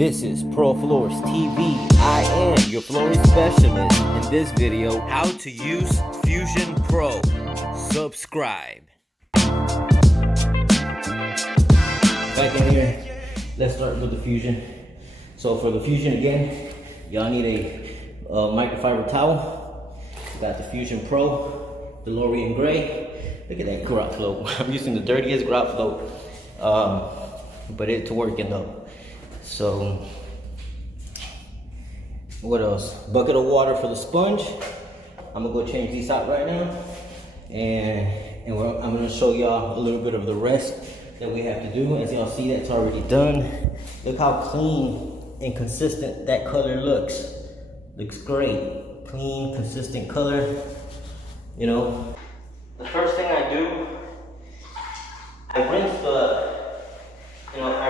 This is Pro Floors TV. I am your flooring specialist. In this video, how to use Fusion Pro. Subscribe. Back in here, let's start with the Fusion. So for the Fusion again, y'all need a microfiber towel. Got the Fusion Pro, the Lorian Gray. Look at that grout float. I'm using the dirtiest grout float, but it's working though. So, what else? Bucket of water for the sponge. I'm gonna go change these out right now, and I'm gonna show y'all a little bit of the rest that we have to do. As y'all see, that's already done. Look how clean and consistent that color looks. Looks great. Clean, consistent color. You know, the first thing I do, I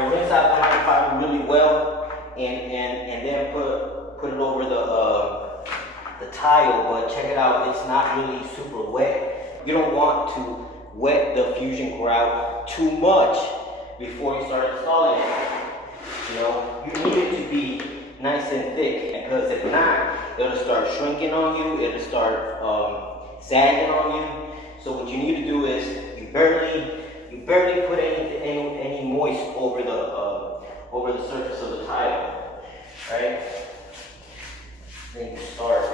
rinse out the microfiber really well, and then put it over the tile. But check it out, it's not really super wet. You don't want to wet the Fusion grout too much before you start installing it. You know, you need it to be nice and thick, because if not, it'll start shrinking on you. It'll start sagging on you. So what you need to do is you barely put any moist over the surface of the tile, right? Then you start.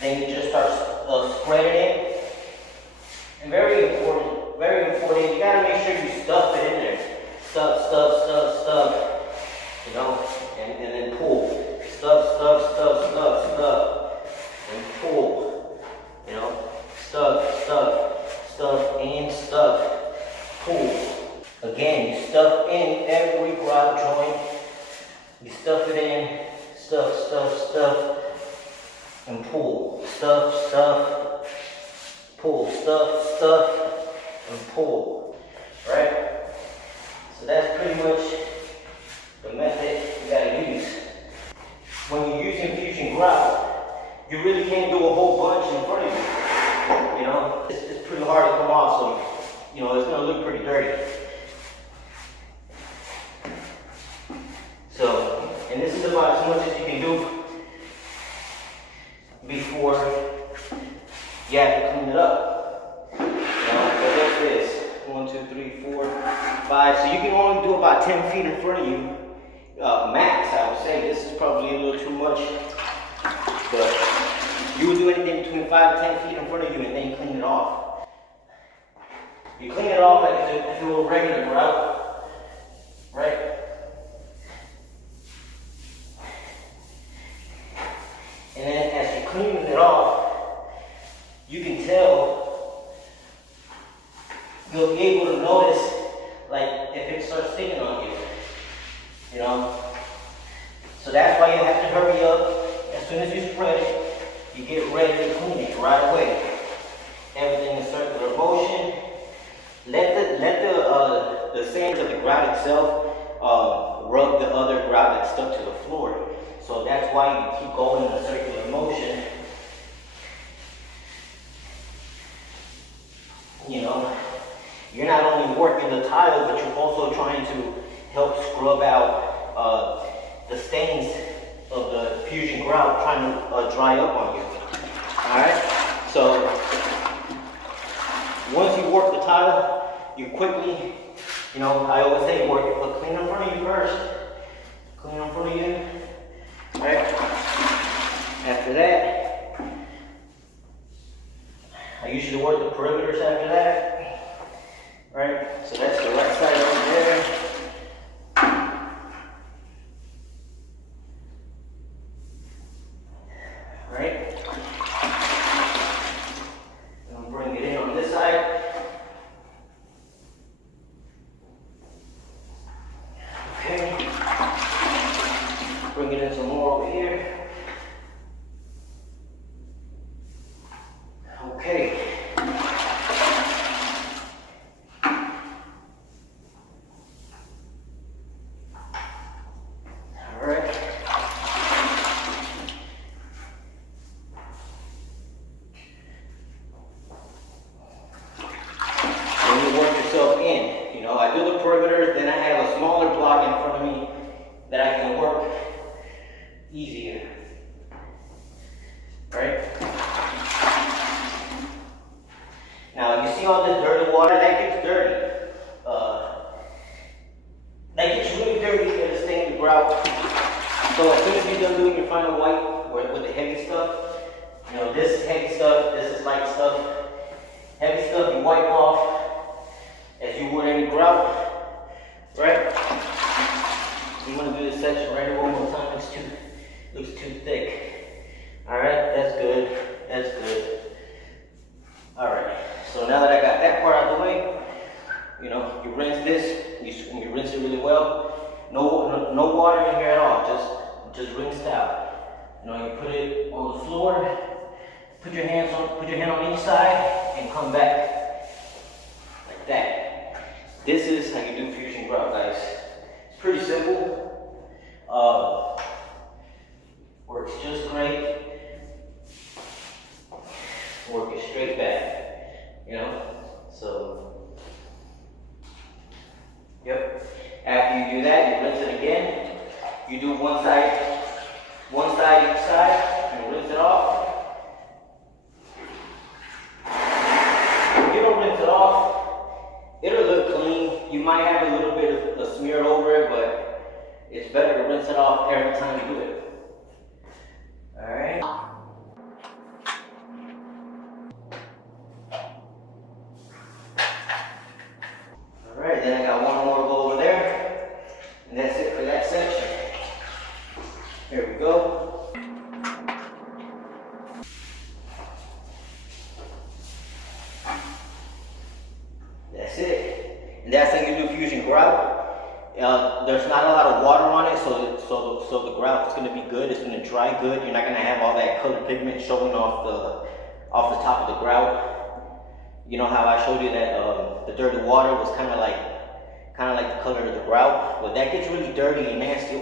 Then you just start spreading it. And very important, you gotta make sure you stuff it in there. Stuff. You know, and then pull. Stuff, and pull. You know, stuff, and stuff. Pull. Again, you stuff in every grout joint. You stuff it in, stuff, and pull. Stuff, pull. Stuff, and pull. Right? So that's pretty much the method you gotta use. When you're using Fusion grout, you really can't do a whole bunch in front of you. You know, it's pretty hard to come off, so you know it's gonna look pretty dirty. So, and this is about as much as you can do before you have to clean it up. You know, so this is 1, 2, 3, 4, 5. So you can only do about 10 feet in front of you. Max, I would say. This is probably a little too much, but you would do anything between 5 to 10 feet in front of you, and then you clean it off. You clean it off like if it were regular grout, right? And then as you're cleaning it off, you can tell, you'll be able to notice, like if it starts sticking on you. You know, so that's why you have to hurry up. As soon as you spread it, you get ready to clean it right away. Everything in circular motion. Let the sands of the grout itself rub the other grout that's stuck to the floor. So that's why you keep going in a circular motion. You know, you're not only working the tile, but you're also trying to help scrub out the stains of the Fusion grout trying to dry up on you. Alright? So, once you work the tile, you quickly, you know, I always say clean in front of you first. Clean in front of you. Alright? After that, I usually work the perimeters after that. Right? So that's the right side over there. Right? And I'll bring it in on this side. Okay. Bring it in some more over here. Okay. right? Now you see all this dirty water, that gets dirty. That gets really dirty and it's staying the grout. So as soon as you're done doing your final wipe with the heavy stuff, you know, this is heavy stuff, this is light stuff. Heavy stuff you wipe off as you would any grout, right? You want to do this section right here one more time. Looks too thick. All right, that's good. That's good. All right. So now that I got that part out of the way, you know, you rinse this. You rinse it really well. No water in here at all. Just rinsed out. You know, you put it on the floor. Put your hand on each side and come back like that. This is how you do fusion grout, guys. It's pretty simple. Works just great. Work it straight back, you know. So, yep. After you do that, you rinse it again. You do one side each side, and rinse it off. If you don't rinse it off, it'll look clean. You might have a little bit of smear over it, but it's better to rinse it off every time you do it. All right. All right, then I got one more to go over there, and that's it for that section. Here we go. That's it. And that's how you do fusion grout. There's not a lot of water on it, so the grout is going to be good. It's going to dry good. You're not going to have all that colored pigment showing off the top of the grout. You know how I showed you that the dirty water was kind of like the color of the grout? Well, that gets really dirty and nasty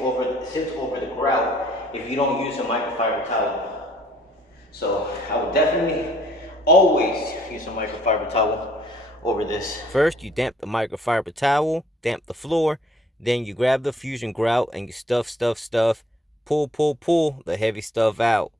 sits over the grout if you don't use a microfiber towel. So I would definitely always use a microfiber towel over this. First, you damp the microfiber towel, damp the floor, then you grab the fusion grout and you stuff, pull the heavy stuff out.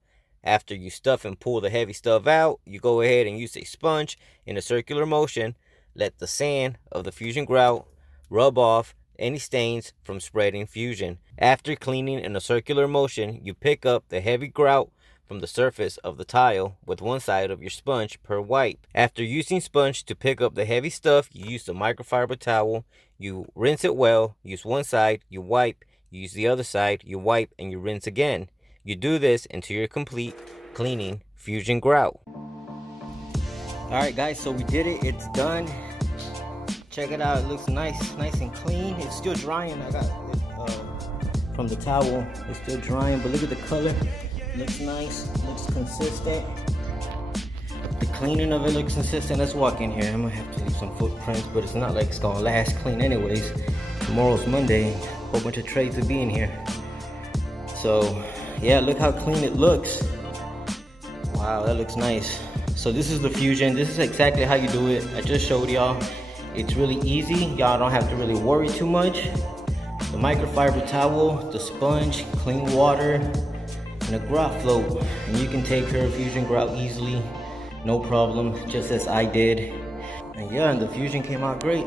After you stuff and pull the heavy stuff out, you go ahead and use a sponge in a circular motion. Let the sand of the fusion grout rub off any stains from spreading fusion. After cleaning in a circular motion, you pick up the heavy grout from the surface of the tile with one side of your sponge per wipe. After using sponge to pick up the heavy stuff, you use the microfiber towel. You rinse it well, use one side, you wipe, you use the other side, you wipe, and you rinse again. You do this until you're complete cleaning fusion grout. Alright guys, so we did it. It's done. Check it out. It looks nice and clean. It's still drying. I got it from the towel. It's still drying, but look at the color. Looks nice. Looks consistent. The cleaning of it looks consistent. Let's walk in here. I'm gonna have to leave some footprints, but it's not like it's gonna last clean anyways. Tomorrow's Monday. A whole bunch of trades will be in here. So yeah, look how clean it looks. Wow, that looks nice. So this is the fusion. This is exactly how you do it. I just showed y'all. It's really easy. Y'all don't have to really worry too much. The microfiber towel, the sponge, clean water, and a grout float. And you can take care of fusion grout easily. No problem, just as I did. And yeah, and the fusion came out great.